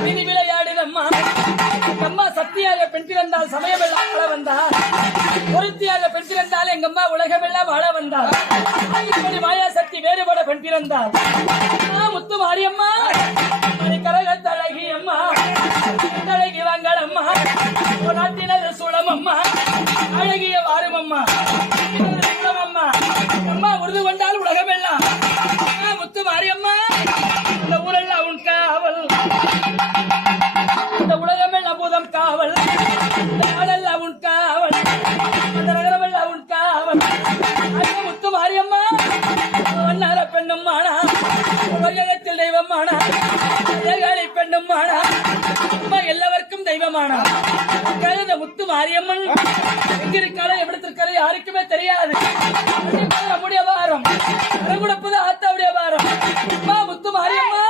mini விளையாடுதம்மா அம்மா சக்தியாக பெண் பிறந்தால் சமயமெல்லாம் வாழ வந்தார் பொருத்தியாக பெண் பிறந்தால் எங்கம்மா உலகமெல்லாம் வாழ வந்தார் மாயா சக்தி வேறுபட பெண் பிறந்தார் முத்து மாரியம்மா கரகத்தழகி அம்மா அழகி வாங்கலம்மா நாட்டினர் சூழம் அம்மா அழகிய வாரும் அம்மா அம்மா அம்மா உருது கொண்டால் உலகமெல்லாம் முத்து மாரியம்மா இந்த ஊரெல்லாம் உன் காவல் இந்த உலகமெல்லாம் பூதம் காவல் இந்த நாடெல்லாம் உன் காவல் இந்த நகரமெல்லாம் உன் காவல் முத்து மாரியம்மா வண்ணார பெண்ணும் மானா உலகத்தில் தெய்வமானா ஏகாலி பெண்ணும் மானா அம்மா எல்லாருக்கும் தெய்வமானா இந்த முத்து மாரியம்மன் எங்கிருக்காளோ எவ்விடத்திற்காளோ யாருக்குமே தெரியாது நம்முடைய வாரம்